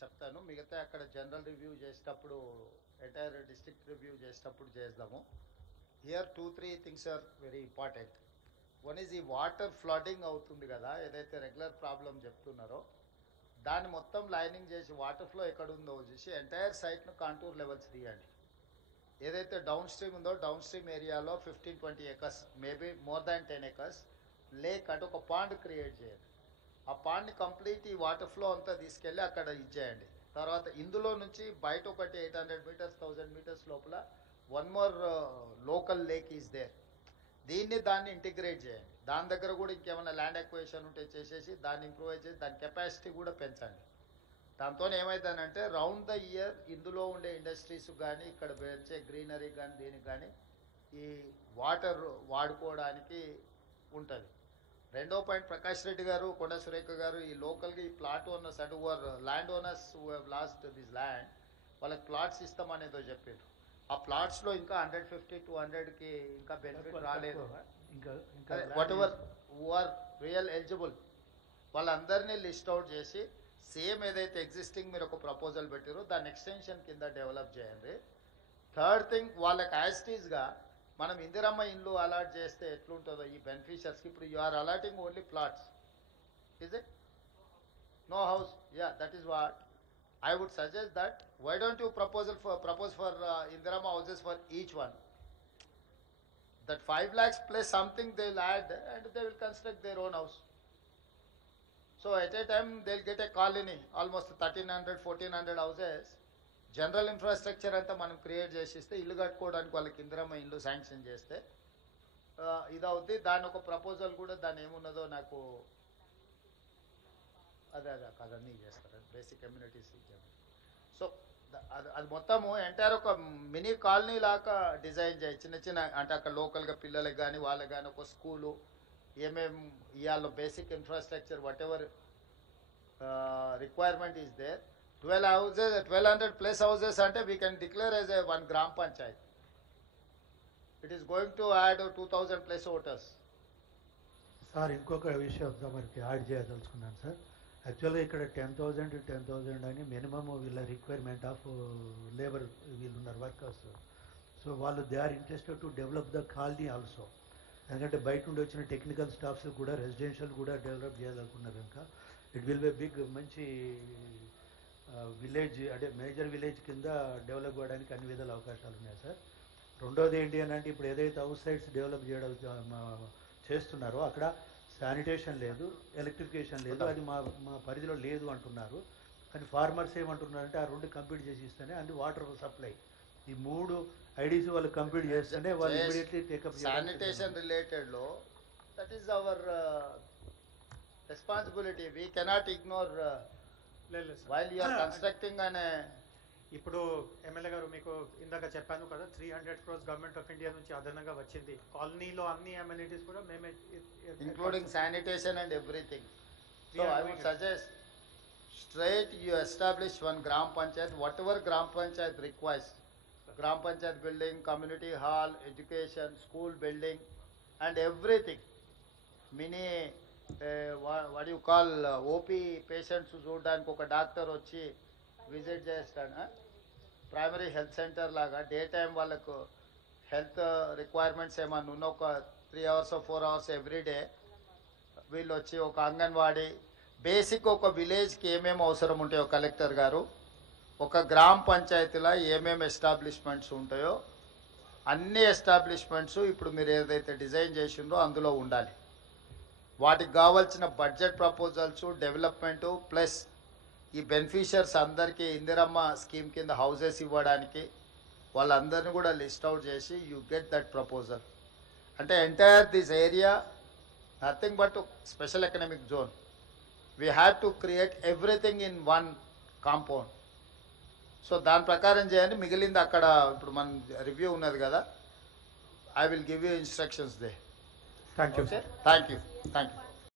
చెప్తాను. మిగతా అక్కడ జనరల్ రివ్యూ చేసేటప్పుడు ఎంటైర్ డిస్ట్రిక్ట్ రివ్యూ చేసేటప్పుడు చేద్దాము. Here 2-3 things are very important. One is ఈ వాటర్ ఫ్లడింగ్ అవుతుంది కదా, ఏదైతే రెగ్యులర్ ప్రాబ్లం చెప్తున్నారో దాన్ని మొత్తం లైనింగ్ చేసి వాటర్ ఫ్లో ఎక్కడ ఉందో చూసి ఎంటైర్ సైట్ను కాంటూర్ లెవెల్స్ తీయండి. ఏదైతే డౌన్ స్ట్రీమ్ ఉందో డౌన్ స్ట్రీమ్ ఏరియాలో 15-20 acres, maybe more than 10 acres lake అంటే ఒక పాండ్ క్రియేట్ చేయండి. ఆ పాండ్ని కంప్లీట్ ఈ వాటర్ ఫ్లో అంతా తీసుకెళ్ళి అక్కడ ఇచ్చేయండి. తర్వాత ఇందులో నుంచి బయట ఒకటి 800 meters 1000 meters లోపల one more local lake is there. దాన్ని ఇంటిగ్రేట్ చేయండి. దాని దగ్గర కూడా ఇంకేమైనా ల్యాండ్ ఎక్వేషన్ ఉంటే చేసేసి దాన్ని ఇంప్రూవ్ చేసి దాని కెపాసిటీ కూడా పెంచండి. దాంతో ఏమవుతుందంటే రౌండ్ ద ఇయర్ ఇందులో ఉండే ఇండస్ట్రీస్ కానీ ఇక్కడ పెంచే గ్రీనరీ కానీ దీనికి కానీ ఈ వాటర్ వాడుకోవడానికి ఉంటుంది. రెండో పాయింట్, ప్రకాష్ రెడ్డి గారు కొండ సురేఖ గారు ఈ లోకల్గా ఈ plot owners and land owners who have lost this land వాళ్ళకి ప్లాట్స్ ఇస్తామనేదో చెప్పారు. ఆ ప్లాట్స్లో ఇంకా 150-200కి ఇంకా బెనిఫిట్ రాలేదు. Whatever who are real eligible వాళ్ళందరినీ లిస్ట్ అవుట్ చేసి సేమ్ ఏదైతే ఎగ్జిస్టింగ్ మీరు ఒక ప్రపోజల్ పెట్టారో దాని ఎక్స్టెన్షన్ కింద డెవలప్ చేయండి. థర్డ్ థింగ్, వాళ్ళకి యాజిటీస్గా మనం ఇందిరమ్మ ఇల్లు అలాట్ చేస్తే ఎట్లుంటుందో ఈ బెనిఫిషియర్స్కి. ఇప్పుడు you are allotting only plots, is it? No house. Ya, that is what I would suggest that why don't you propose for Indirama houses for each one. That 5 lakhs plus something they'll add and they will construct their own house. So at a time they'll get a colony, almost 1300-1400 houses. General infrastructure anta manam create chesiste illu kattukodaniki vallaki Indirama illu sanction cheste idavuddi. Dani oka proposal kuda dani emunnado naku అదే అదన్నీ చేస్తారు basic communities. So అది మొత్తము entire ఒక mini colony లాగా design చేయి. చిన్న చిన్న అంటే అక్కడ లోకల్గా పిల్లలకి కానీ వాళ్ళకి కానీ ఒక స్కూలు ఏమేమి ఇవాళ basic infrastructure whatever requirement is there. 12 houses 1200+ houses అంటే we can declare as a 1 గ్రామ panchayat. It is going to add 2000+ voters. Sir ఇంకొక విషయం మనకి యాడ్ చేయదలుచుకున్నాను సార్. యాక్చువల్గా ఇక్కడ 10,000 అని మినిమమ్ వీళ్ళ రిక్వైర్మెంట్ ఆఫ్ లేబర్ వీళ్ళు ఉన్నారు వర్కర్స్. సో వాళ్ళు they are interested to develop the colony also. ఎందుకంటే బయట నుండి వచ్చిన టెక్నికల్ స్టాఫ్స్ కూడా రెసిడెన్షియల్ కూడా డెవలప్ చేయాలనుకున్నారు కనుక ఇట్ విల్ బి బిగ్ మంచి విలేజ్ అంటే మేజర్ విలేజ్ కింద డెవలప్ అవ్వడానికి అన్ని విధాల అవకాశాలు ఉన్నాయి సార్. రెండోది ఏంటి అని అంటే ఇప్పుడు ఏదైతే హౌస్ సైట్స్ డెవలప్ చేయడం చేస్తున్నారో అక్కడ శానిటేషన్ లేదు, ఎలక్ట్రిఫికేషన్ లేదు, అది మా పరిధిలో లేదు అంటున్నారు. కానీ ఫార్మర్స్ ఏమంటున్నారంటే ఆ 2 కంప్లీట్ చేసి ఇస్తేనే అండ్ వాటర్ సప్లై ఈ 3 ఐడీస్ వాళ్ళు కంప్లీట్ చేస్తేనే వాళ్ళు ఇమీడియట్లీ టేకప్. శానిటేషన్ రిలేటెడ్లో that is our responsibility. We cannot ignore while you are constructing అనే. ఇప్పుడు ఎమ్మెల్యే గారు మీకు ఇందాక చెప్పాను కదా 300 crores గవర్నమెంట్ ఆఫ్ ఇండియా నుంచి అదనంగా వచ్చింది. కాలనీలో అన్ని అమ్యూనిటీస్ కూడా మేమే including sanitation and everything. So I would suggest straight you establish 1 gram panchayat, whatever gram panchayat requires. Gram panchayat building, community hall, education, school building and everything. Mini what do you call OP patients చూడడానికి ఒక doctor వచ్చి visit చేస్తాడు. Primary health centre లాగా day time వాళ్ళకు health requirements ఏమన్నా ఉన్న ఒక 3 hours or 4 hours everyday వీళ్ళు వచ్చి ఒక అంగన్వాడీ బేసిక్ ఒక విలేజ్కి ఏమేమి అవసరం ఉంటాయో కలెక్టర్ గారు ఒక గ్రామ పంచాయతీలో ఏమేమి ఎస్టాబ్లిష్మెంట్స్ ఉంటాయో అన్ని ఎస్టాబ్లిష్మెంట్స్ ఇప్పుడు మీరు ఏదైతే డిజైన్ చేసిండ్రో అందులో ఉండాలి. వాటికి కావాల్సిన బడ్జెట్ ప్రపోజల్స్ డెవలప్మెంటు ప్లస్ ఈ బెనిఫిషియర్స్ అందరికీ ఇందిరమ్మ స్కీమ్ కింద హౌసెస్ ఇవ్వడానికి వాళ్ళందరినీ కూడా లిస్ట్ అవుట్ చేసి యూ గెట్ దట్ ప్రపోజల్. అంటే entire this area nothing but special economic zone. We have to create everything in 1 compound. So దాని ప్రకారం చేయండి. మిగిలింది అక్కడ ఇప్పుడు మన రివ్యూ ఉన్నది కదా, I will give you instructions they. Thank you. Thank you.